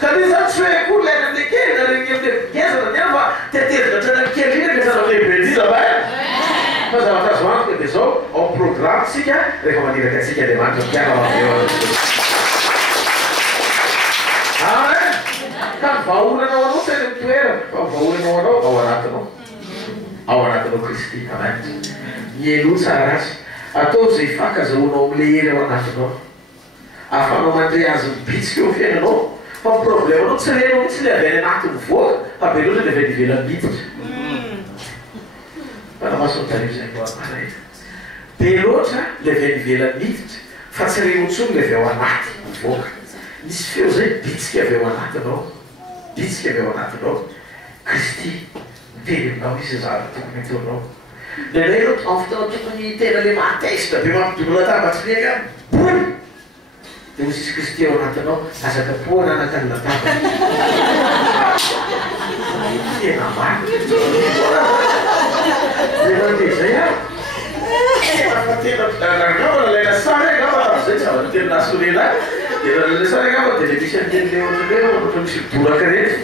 ka le zany tsy hoe akory lay nandeha kely na regny amdekezana ny fa tetezina trana kely iny ampiasana lehibe diza vai fa zavatra azo antoka dia zao ao programme tsika rehefa maniraka atsika Andriamanitra mpiaka maveoa ka mivahoranao anao tena mitoerana fa mivahoranao anao ao anatinao Kristy amanitra mielo tsara azy atao zay fankazahoanao am'le hery ao anatinao ahafanao mandre azy mibitsika eo fiainanao fa problème anao tsy renao mitsy le avy any anatiny voaka fa be loatra le avy any ivelany miditra fanamasonotarivo zay koamana be loatra le avy any ivelany miditra fa tsy renao ntsony le avy ao anaty voaka misy feo zay bitsika avy ao anatinao bitsika avy ao anatinao Kristy miteny aminao izy zavatra tokony ataonao lelay eo amin'ny fotoana tokony tena le mahatezitra be mampidolo latabatsy reka boy dia misy Kristy ao anatinao azaka poana anakany lataba tena marina dia mandeha zay tena laina sara zay zavatra tena nasolena dia laina sara ngamba dia le misy an'le ohatrany ohatra misy doraka rehetra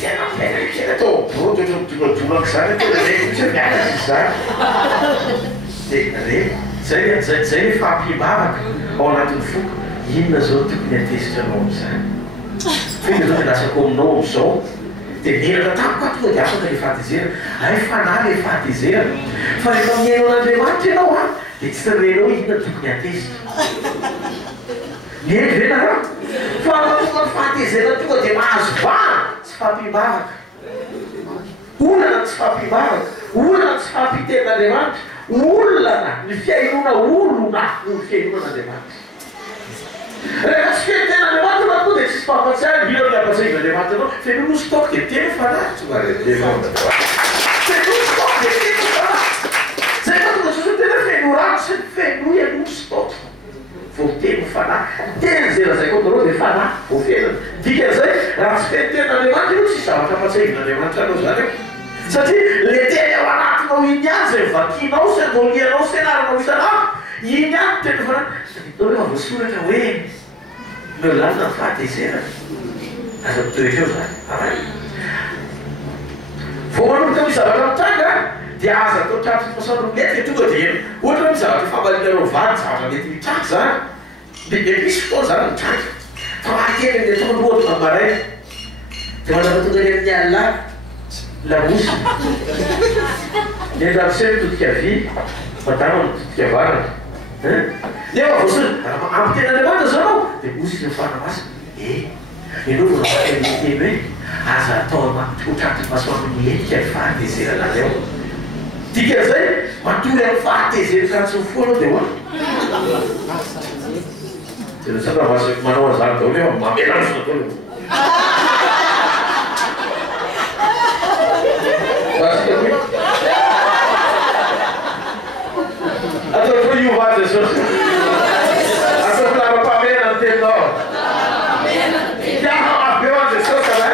tena tena atao borodoraka zany tena le misy miakatra zany dia re zay le fampimbavaka ao anatin'ny foko inona zao tokony atezitra anao am'zany fenga zao filasako aminao am'zao dia meraka tamiko atonga dia afaka le fahatezerana ay fanahy le fahatezerana fa rehefa miaino an'Andriamanitra ianao a dia tsy renao inona tokony atezitra mieny vena raha fa tonga ny fahatezerana tonga dia mahazo vana tsy fampimbavaka olana tsy fampimbavaka olana tsy fampiten'Andriamanitra olana ny fiainona olona no ny fiainonan'Andriamanitra rehefa tsy fiaiten'Andriamanitra na koa dia tsisy fampatsiary mila miapatsaivan'Andriamanitra anao feno nosy taoko dia teny fanahy tsy feno taoko dia teny fanahy zay fa tonga soso tena feno rano sy feno ianosy taoko vao teny fanahy teny zay raha zay koa dareo dia fanahy vao fiainana dikan'izay raha tsy fiaiten'Andriamanitra io tsy zavatra ampatsaivan'Andriamanitra anao zany eo satria le teny ao anatinao iny any zay vakinao sy ambolianao sy anaranao isan'andro iny any teny fanahy satria rehefa voasoratra hoe meolalina ny fahatezerana aza mitoetra eo zany vao manomboka misy zavatra mitranga dia aza atao tratriny masandro mety tonga dia ohatra hoe misy zavatra fambalinareo vany zavatra mety mitranga zany dia misy fotoana zany mitranga fa mahakely le tonga ohatra maray dia manapa tonga le amin'ny alina lamosy ny andraviseny totika vy madama totika varana nefa voasony ampiten'Andriamanitra zao anao dia osy le fanamasina ianao voaateny hoe aza atao hotratriny masoandro mietika ny fahatezerana any ao dikan'izay matory amin'ny fahatezerana tsy mifoanao dia hoana dia saka manao an'izany daholo hoe mamelanjona daholo atao koa Iova Jesosy atao filaram-pamena ny teninao tiana mafy eo an Jesosy ala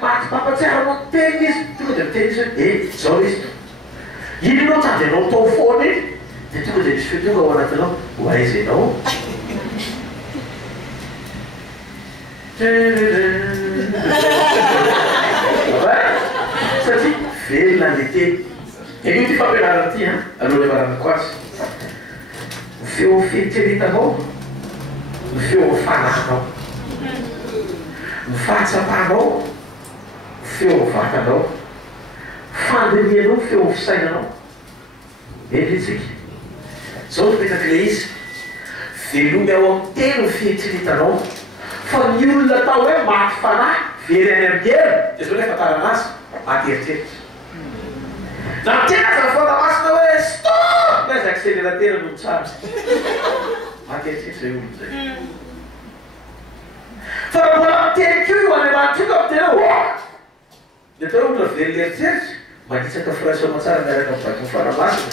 maty mampatsiaranao teny izy tonga dia miteny izy hoe zao izy iny anao tady anao tao foana iny dia tonga dia misy fetonga ao anatinao ho aiza ianao satria velona le teny io ty fampianarana ty aloha le maranako azy ny feo fieritreretanao ny feo fananao ny fahatsapanao ny feo vatanao fandinianao ny feo fisainanao etritsika zao topetraka le izy velomy ao amin'ny telo fieritreretanao fa ny olona atao hoe maty fanahy very any amin'ny helo dia zao le afantarana azy maty eritreritra na tena za fanamasina hoe stop na izy accélérateur no tsara maty eritreritra zay olona zay fa raha mbola miteny ko io Andriamanitra io ka mitena dia atao olona very l'eritreritra manitsaka frasoma tsara miaraka mivaky ny fanamasina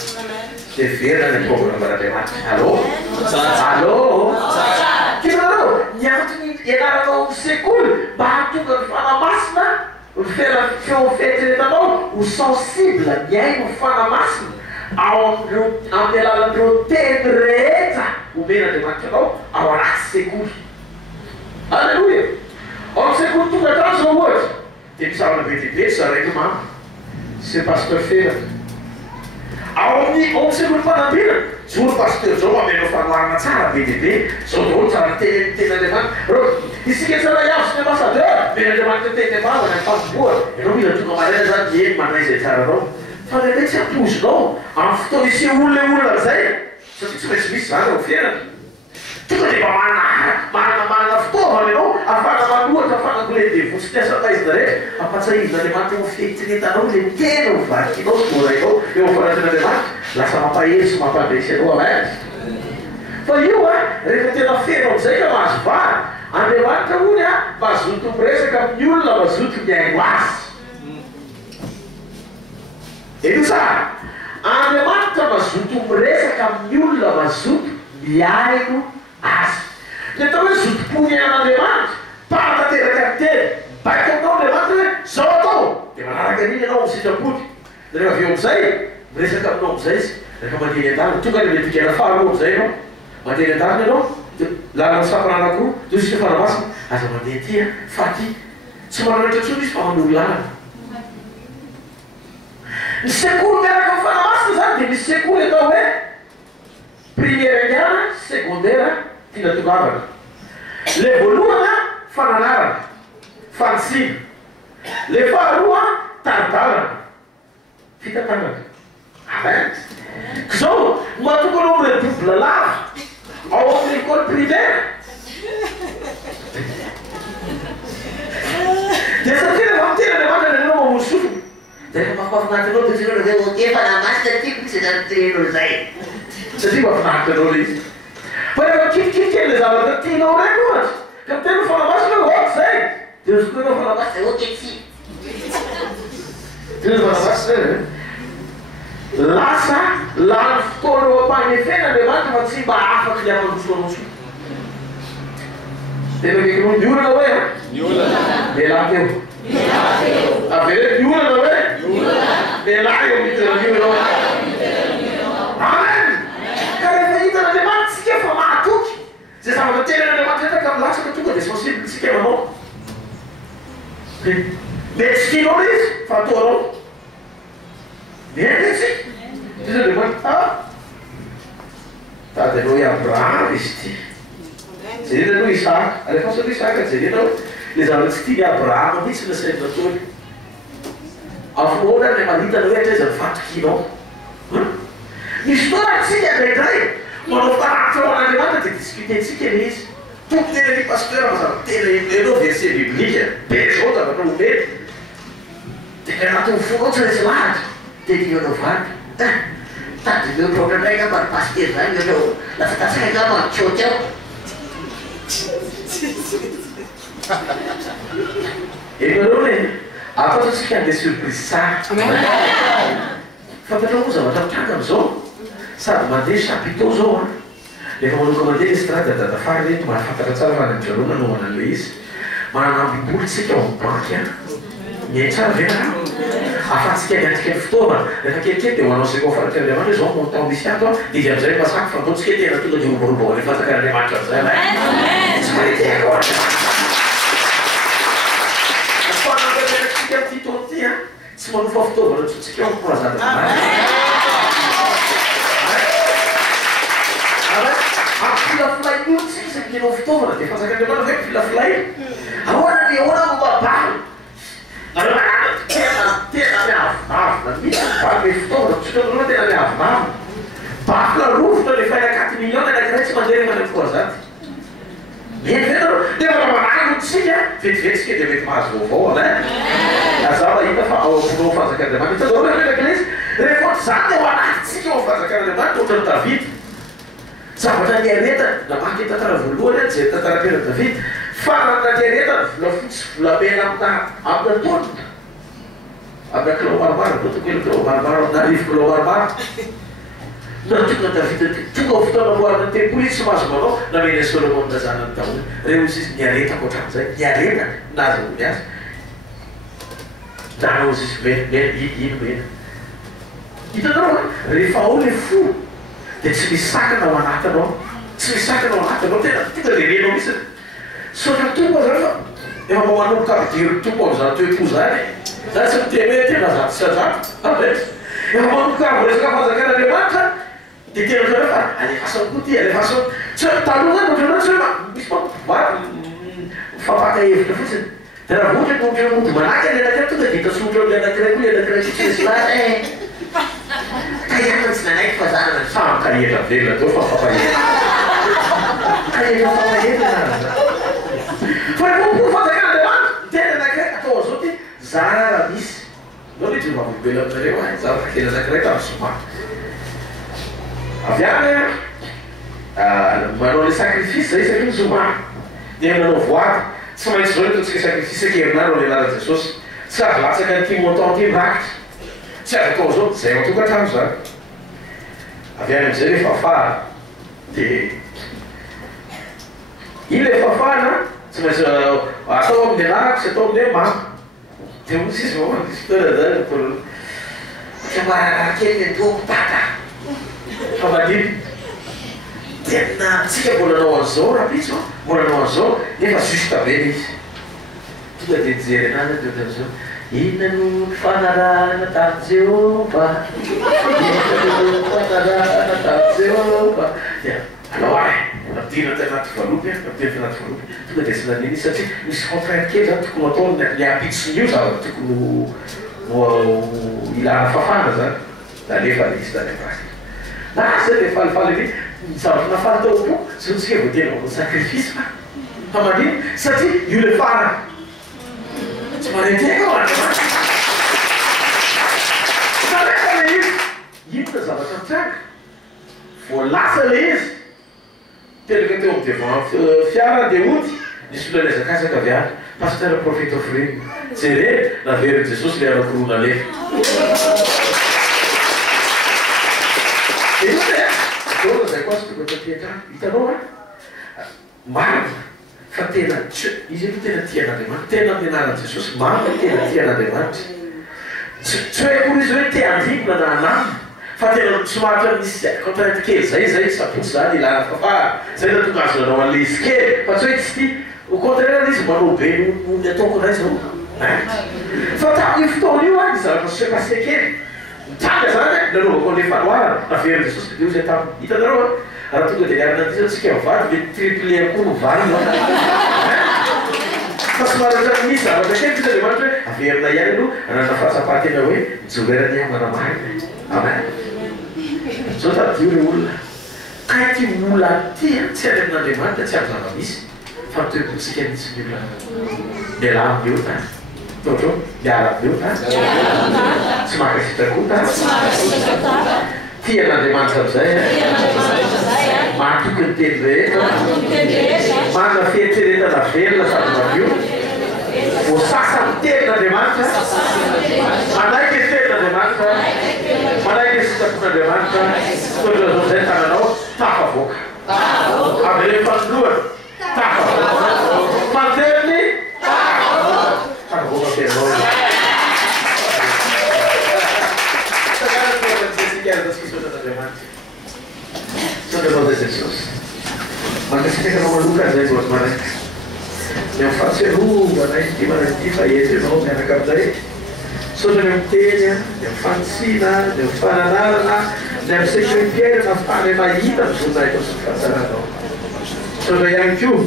dia verina ny programme-n'Andriamanitra allo kinareo ny antony ianaranao sekoly mba hahatonga ny fanamasina feo fieritreretanao ho sensible miaino ny fanamasina ao amin'ny alalan'ireo teny rehetra omen'Andriamanitra anao ao anaty sekoly alleloia ao amin'ny sekoly tonga atrano zao ohatra dia misarana be dibe zaraiky mama c'est pasteur Ferrand ao amin'ny sekoly mpanambina zoro pasteur zao amenao fanoharana tsara be dibe zao daholo tsara teny Andriamanitra isika tsara iaho sy ny ambassadeur men'Andriamanitra teny ambavana ny famboa ianao mila tonga maraina zany eny manay zay tsaranao fa ndraindray tsy ampozinao amin'ny fotoana isy olona zay satria tsy maintsy misy zany ao Ferrand tonga dia mba manana fitaovana ianao afana manohatra afana gole devotsy tiasataizina rehetra ampatsahivon'Andriamanitra ho fieritreretanao le tena ho vakinao sorainao eo am'fanatin'Andriamanitra lasa mampahery sy mampandresy anao alazy fa io rehefa tena feno am'izay ka mahazo vary Andriamanitra hony mazoto miresaka amin'ny olona mazoto miaino azy eno tsara Andriamanitra mazoto miresaka amin'ny olona mazoto miaino azy dia atao hoe zotom-pony an'Andriamanitra mpanatanteraka ny teny baika aminao Andriamanitra hoe zao atao dia manaraka an'iny ianao misitrapody dia rehefa aveo am'izay miresaka aminao am'izay izy rehefa mandeha an-dalana tonga ny mepikana faharoa am'izay ianao mandeha an-dalana ianao dia lalana samana anankiroa dia sika fanamasina aza mandeha ty faty tsy manamehtra tsony izy fa manolo lalana ny sekoly miaraka amin'ny fanamasina zany dia misy sekoly atao hoe primaire indiana secondaire tina tongavana le voalohana fananarana fanisina le faharoa tardalana fitantanana amen zao mahatonga anao le double lava ao amin'ny école primaire dia satria rehefa mitena Andriamanitra anao mamono sofina dia rehefa mampafinaritra anao dia zao zay efa namasina tiako misy zany zay satria mahafinaritra anao le izy fa rehefa kitikity le zavatra tianao reny ohatra ka mitena fanamasina ohaty zay dia zokoanao fanamasina oketsy tena fanamasina lasa lany fotoana eo ampanefena Andriamanitra fa tsy mba afaky le amandosoanao so tena kekinao ny olana hoe lehilahy teo avele ny olana hoe lehilahy eo miteranianao amen ka rehefa hitan'Andriamanitra tsika fa mahatoky zay zavatra tenan'Andriamanitra etaka milatsaka tonga dia sensible tsika manao mety tsy tianao le izy fa ataonao mety tsika izy Andriamanitra tady anao i Abraham izy ty jerenanao Isaka rehefa sanao Isaka jerenao le zavatra tsy tia Abraham mihitsy nasainy nataony afonaona le manitana hoe atraiza mivatokinao misy fotoana tsika ndraindray manao faranitra ao an'Andriamanitra dia discutentsika le izy tompo tena ny pasteur mazava tena enao verset biblique be zao zavatra omeny dia le anatin'ny fonao tsy raisy lahatra dia tianao vaty tady meo traotra ndraika mba ny pasteur zany anao lafa tatsaka manotsaoty ao enareo le ataotsika andeha surprise tsara fantatrao moa zavatra mitranga am'izao sady mandeha chapiteau zao rehefa manoka mandeha estrade dadafary reto mahafantatra tsara fa nyjarona naoanan'le izy manana ambiboly tsika ao amin'ny banky miai tsara vena afatsika miantika ny fitaovana rehefa kelikely dia hoanao zay koafaratry Andriamanitra zao montan misy ato dia izy am'izay masaky fa ataontsika tena tonga dia roborobo le fataka Andriamanitra am'izay tsy mahiteko fanangatsika ty taony ty tsy manofa fitaovana tsotsika eo amikorazana ampilafilay io tsika sa kinao fitaovana dia fatsaka Andriamanitra hoe mpilafilay ahoana dia ahoana mobabalo tena miavonavona misy fame fitaovana tsotra tena miavonavona bakla rovitra rehefa vetivetsika dia mety mahazo vaovao ne azava hita fa ao aminao fanjakan'andriamanitra hitanao rehetraka ilay izy rehefa ohatry zany ao anatintsika ao fanjakan'andriamanitra ohatra ny Davida zavatra niaretana namaky tantara voalohany a jery tantaram-pera Davida farany niaretana vola fotsy volamena amina taonina amina kilao maromaro toko ela kilao maromaro amina arivo kilao maromaro natonga Davida tonga fotoana amboarina ny tempoly izy tsy mahazo manao namena Solomon zanany Daoly reo izy izy niaretaka ohatran'izay niaretana nazy ony azy nanao izy izy ino mena hitanao rehefa ao le fo dia tsy misy sakana ao anatinao tsy misy sakana ao anatinao tena lerenao misy sotra tompo zany fa efa manomboka avidiry tompo am'izany toe-po zany zany tsy miteny hoe tena zato sy azato efa manomboka avoresaka fanjakan'andriamanitra dia tena zany fa alefasany koa ty alefasany tsy hoe taloha zany ohatranao tsy hoe misy mampivary fampakahevitra fotsiny dia raha voatra nombotra mody manaky any anakiray tonga dia tasotra le anakiray koa le anakiray tsy misy lazy kahiana tsy nanaiky fa zanana samy kahietra velona teo fa fampahevitra kahietra fampahevitra fa rehefa fanjakan'andriamanitra tena anakiray atao azao ty zara misy nao le vavolombelo aminareo a zavatra kely anakiray tamin'ny soma avy any manao le sacrifice zay satria zoma dia manao voady tsy maintsy zao le ataontsika sacrifice akerinaro le anaran'i Jesosy tsy azo latsaka ny montant ty mrakitra tsy azo atao zao zay matokantrano zany avy any am'izay le fafana dia iny le fafana tsy maintsy atao amin'ny anarako sy atao amin'ny mama dia motsy izy mamandizy fotoana zany ohatsa mararara kely le toko tata fa manino tena tsika mbola nao an'izao raha pitso mbola nao an'izao nefa juste be le izy tonga dia nijery anazy dia ohatran'izao inona no fanarahana tamin'i Jehova inona no fanarahana tamin'i Jehova dia alao ay amidina tanaty valopy amidina tanaty valopy tonga dia tsy naniny izy satria misy contrainte kely zany tokony atao ny ampitsony io zavatra tokony ilana fafana zany da alefa le izy tany am'raha na zay le falifaly iny zavatra nafana tao po sy ntsika vo tena manao sacrifice fa manino satria io le fana tsy manenteka ao andriamanitra sarefa le izy inona zavatra mitranga voalasa le izy telaka teo amin'ny devant fiara dia ody nisy olona lezakasaka avy any pasteur prophète offrine jere naveriny Jesosy le anakorona lefa io zay koa azy tonga tatietrany hitanao a marina fa tena izy aloha tena tian'andriamanitra tena amin'ny anaran'i Jesosy marina tena tian'andriamanitra tsy hoe koa izy hoe te andrivona na anamina fa tena somaritra misy contrainte kely zay sapotsy zany ilana fafara zay na tonga azo nanao an'le izy kely fa tsy hoe tsy ty au contraire izy manao be ny ataoko anay zao fa tamin'io fotoana io a ny zavatra sy passé kely mitranga zany nanovako an'le fanoarana naveriny Jesosy dia zay tamin'ny hitanareo raha tonga dia niarina ty zany tsika mivady le triplé koa no vary fa somaratra misy zavatra kely vita dia manatra hoe averina ihany aloha anana fahatsapatena hoe mijolerany a manamarina amen zao tadio le olona kaiky olona ty tsy any amin'andriamanitra tsy amin'ny zava-misy fa mitoepotsika mihitsy ny olona miala am'io ta taotrao miala am'io ta tsy makasitrakoa ta tian'andriamanitra am'izay mahatoky ny teny rehetra mana fieritreretana velona sady madio voasasa ny tenin'andriamanitra manaiky ny tenin'andriamanitra manaiky ny sitrapon'andriamanitra totra zao zay tananao tafavoaka am'ireny fanoloana tafavoaka manteriny tafavoaka tenao Sono cose Gesù. Ma che si chiamano Luca zay voa marek. Miam fahatsiarova na ity manaty fahery ianao mianakamin'izay. Sotra ny miteny, ny mifantsina, ny mifananarana, ny amin'ny sécuritaire nafany mahita ny voninahitra sy ny fahasaranao. Sotra ihany koa,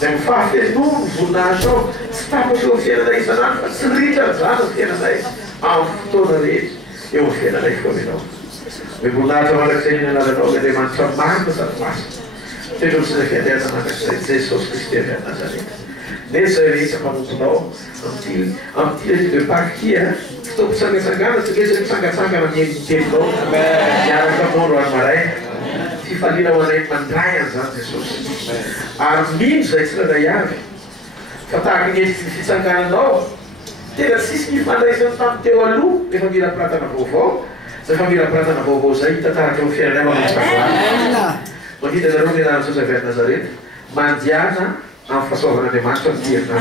ny mifahafenono ny voninahitranao, tsy tapatra eo fiainanay isanandro fa tsy ritra ny zany ny fiainanay amin'ny fotoana rehetra eo amin'ny fiainanay foananao. Voninahitra mandrakizay ny anaranao Andriamanitra marina sady masina. Tendro sy ny fiandriana mandrakizay Jesosy Kristy avy any Nazareta. zay rehetra manotonao amty de party fitoampisangasangana togeza misangatsangana mielitelinao miaraka moro any maray fifaliana ho anay mandray any zany jesosy ary mino zay tsy raday avy fa tahaka gnetsy fisangananao tena tsisy mifandraisany tamy teo aloha le famirapiratana vaovao zay famirapiratana vaovao zay hita tahaka eo fiainanay mahita zareo ny anarany Jesosy avy Nazareta mandiana amin'ny fahasoavan'Andriamanitra amin'ny herinandro.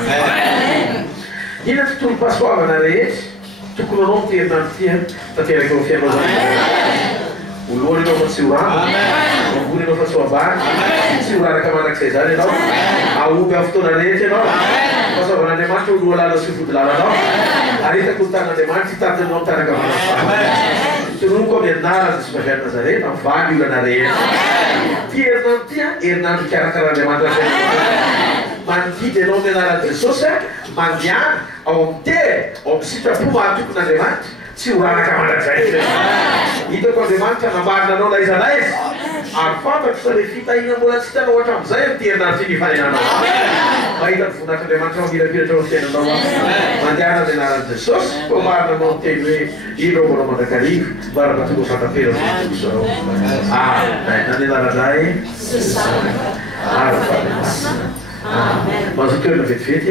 Ina tontolo-pahasoavana rehetra tokony anao amin'ny herinandro tia tanteraka eo fiainao zany. Voalohany ianao fa tsy horana, ambony ianao fa tsy hoabany, tsy horaraka manak'izay zany ianao, ahoby amin'ny fotoana rehetra ianao, fahasoavan'Andriamanitra oloha lala sy fodilalanao, aretaka ho tan'Andriamanitra hitandinao mitaraka amin'ny Tronoko amin'ny anarany Jesosy avy Nazareta mivaly olana rehetra. Ty herinandro tia herinandro karakarahan'Andriamanitra mandidy ianao amin'ny anaran'i Jesosy mandiana ao amin'ny teny ao amin'ny sitrapo mahatokon'Andriamanitra tsy horaraka mandrakizay. Hitako Andriamanitra namarina anao laiza naiza ary fantatro fa le fitahina mbola tsy hitanao ohatra amin'izay amin'ny ty herinandro ty nifanenanao. Mahita ny voninahitran'Andriamanitra mamirapiratra ao fiainanao mandiana amin'ny anaran'i Jesosy fa marina anao teny hoe ino mbola mandrakarivo mbarapatolo fantapera zareo. Nany anaranay ary mazotoerana vetivety